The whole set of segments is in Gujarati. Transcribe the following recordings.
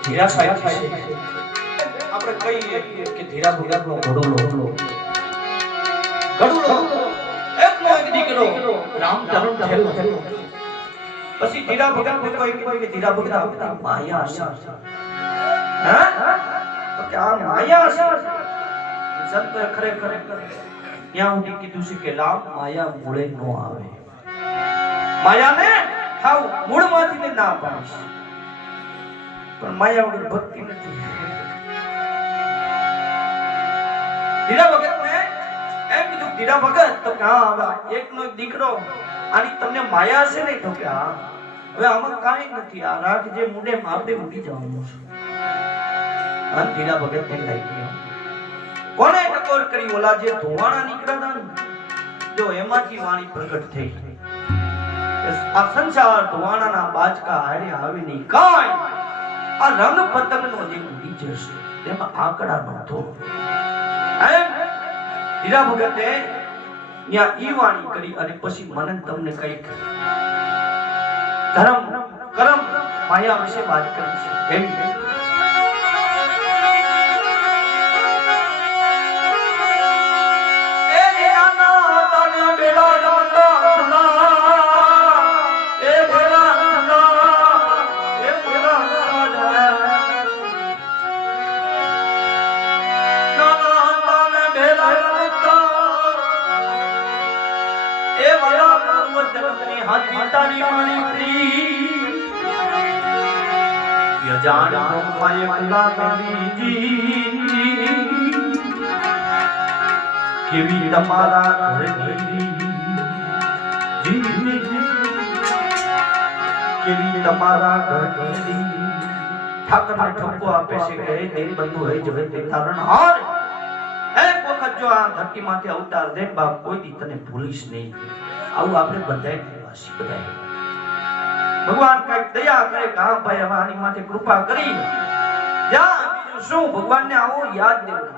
ધીરા સાહેબ આપણે કહીએ કે ધીરા ભગતનો ઘડુલો એકનો એક દીકરો રામચરણ થયેલો પછી ધીરા ભગત કોઈ કે ધીરા ભગત માયા છે તો કે આ માયા છે સંતો ખરેખર ત્યાં સુધી કીધું છે કે રામ માયા મૂળે ન આવે માયાને હાવ મૂળમાંથી ના પાડીશ પણ માયા વગર ભક્તિ નથી ધીરા ભગતને એમ કીધું ધીરા ભગત તો કે હા હવે એકનો એક દીકરો આની તમને માયા છે ને તો કે હા હવે આમાં કાંઈ નથી આ રાખ જે મુંડે માપે ઉડી જવાનું છે અને ધીરા ભગત ને લઈ ગયો કોને ટકોર કરી ઓલા જે ધોવાણા નીકળ્યા હતા જો એમાંથી વાણી પ્રગટ થઈ આ સંસાર ધોવાણાના બાજકા હારે આવી નહીં કાંઈ આ રંગ પતંગનો જે ઉડી જશે તેમાં આંકડા નહોતો હીરા ભગતે ત્યાં ઈ વાણી કરી અને પછી મને તમને કઈક ધર્મ કરમ માયા વિશે વાત કરી છે કેવી તારી મારી પ્રી યજાનો માય કલાજી કેવી તમારા ઘરની જીવી કેવી તમારા ઘરની ઠાકરને ઠપકો આપે છે કે હે દેવ બંધુ હે જવે તે તારણ હાર એક વખત જો આ ધરતીમાંથી અવતાર દે બાપ કોઈ દી તને ભૂલીશ નહીં આવું આપણે બધાય વાસી બધાય ભગવાન કઈક દયા કરે કે હા ભાઈ હવે આની માથે કૃપા કરી જા બીજું શું ભગવાનને આવો યાદ દેવું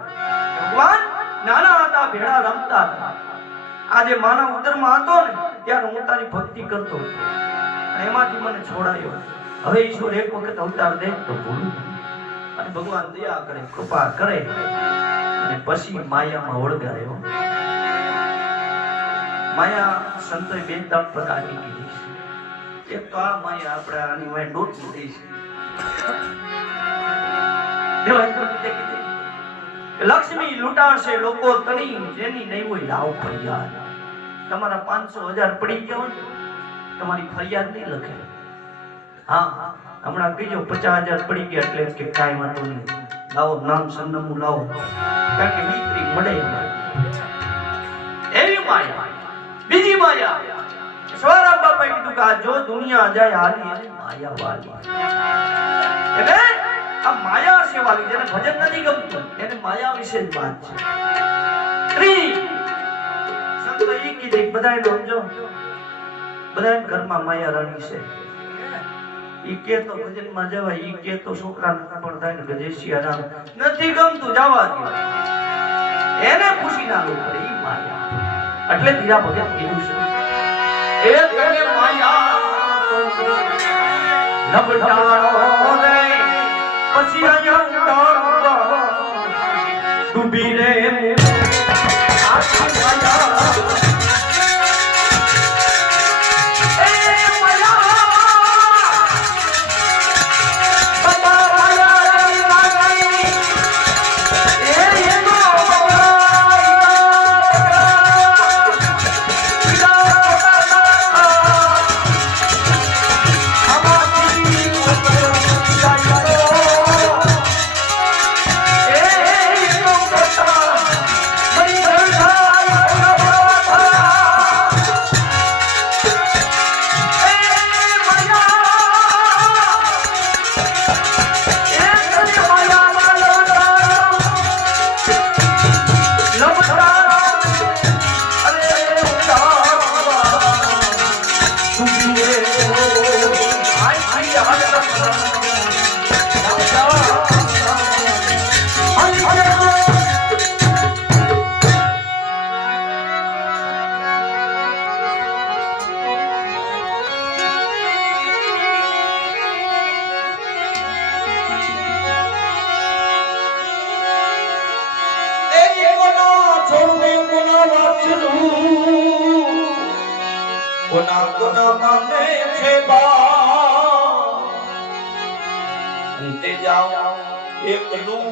ભગવાન નાના હતા ભેળા રમતા હતા આજે માનવ ઉદરમાં હતો ને ત્યારે હું તારી ભક્તિ કરતો અને એમાંથી મને છોડાયો હવે ઈશ્વર એક વખત અવતાર દે તો ભૂલું અને ભગવાન દયા કરે કૃપા કરે અને પછી માયામાં ઓળગાયો માયા સંતોએ બે ત્રણ પ્રકારની કીધી છે એક તો આ માયા આપણે આની વાય ડોટ લીધી છે લક્ષ્મી લૂંટાશે લોકો તણી જેની નહીં હોય લાવ ફરિયાદ તમારા 500,000 પડી ગયા હોય તમારી ફરિયાદ નહીં લખે હા હમણાં કીજો 50,000 પડી ગયા એટલે કે કાંઈ વાંધો નહીં લાવો નામ સરનામું લાવો કારણ કે દીકરી મળે એવી માયા બીજી માયા સવારા બાપાએ કીધું કે આ જો દુનિયા જાય હાલી એને માયા વાલી એટલે આ માયા છે વાલી જેને ભજન નથી ગમતું એને માયા વિશે જ વાત છે ત્રી સંતો ઈ કીધે બધાય સમજો બધાય ઘરમાં માયા રાણી છે ઈ કે તો ભજનમાં જવાય ઈ કે તો છોકરાને પણ થાય ને ગજેશિયા રામ નથી ગમતું જવા દે એને ખુશી ના લો પડે ઈ માયા એટલે ધીરા ભગત કીધું છે એ તને માયા લબડાળો રે પછી અહીંયા ડૂબી રે આખી માયા છોડને કોના વાછરું કોના કોના નામે છે બા અંતે જાઓ એકલું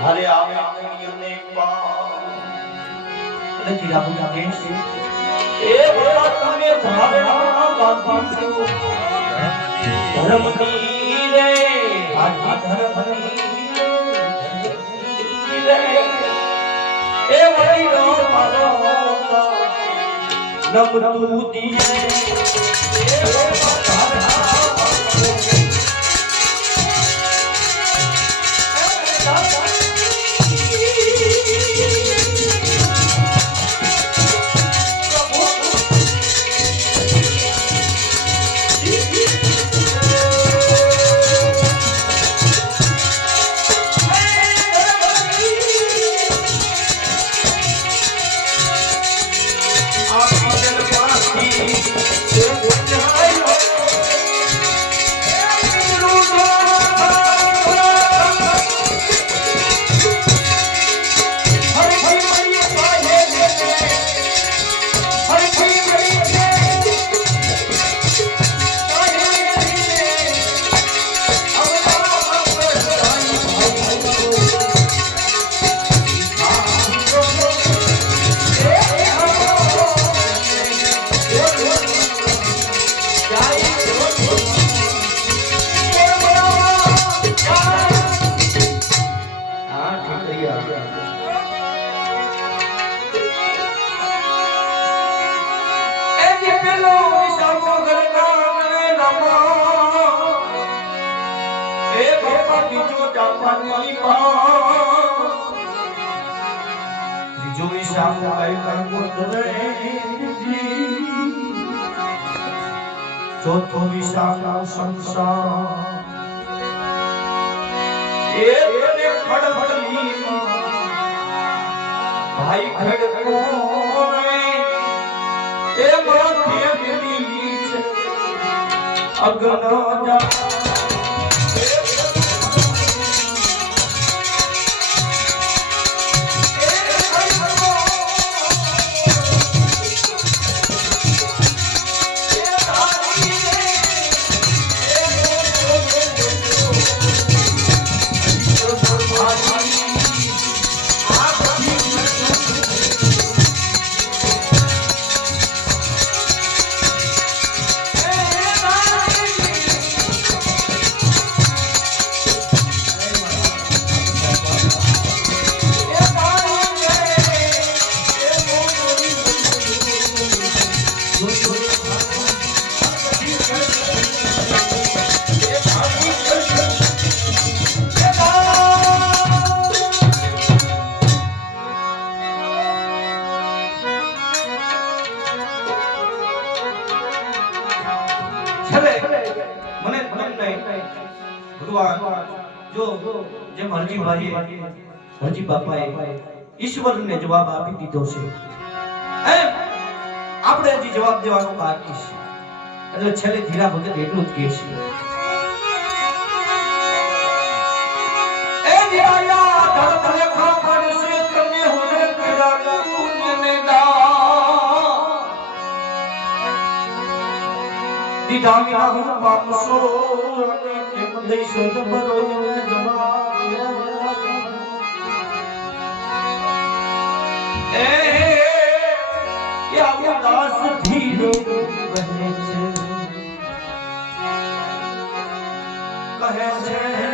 હરે આવે અને પા અને ધીરા ભૂલા કેશ એ બોલા તમે ધારણા બાંધો ધર્મની રે આજી ધર્મની રે એ વડીલો મારો નમતું દીએ એ ધારણા ચોથો વિશાળ સંસાર એ તને ખડખડી ભાઈ ખડકો એ માથે મિલી છે અગન જા જેમ હરજી બાપાએ ઈશ્વરને જવાબ આપી દીધો છે એમ આપણે હજી જવાબ દેવાનો બાકી છે એટલે છેલ્લે ધીરા ભગત એટલું જ કહે છે એ ધીરાયા ધરત લેખા પડશે તમે હોને પીડા પુણ્યને દા દીધા વિના હું પામશો કેમ દઈશો તમારો જવાબ દાસ ધીરો બને છે કહે છે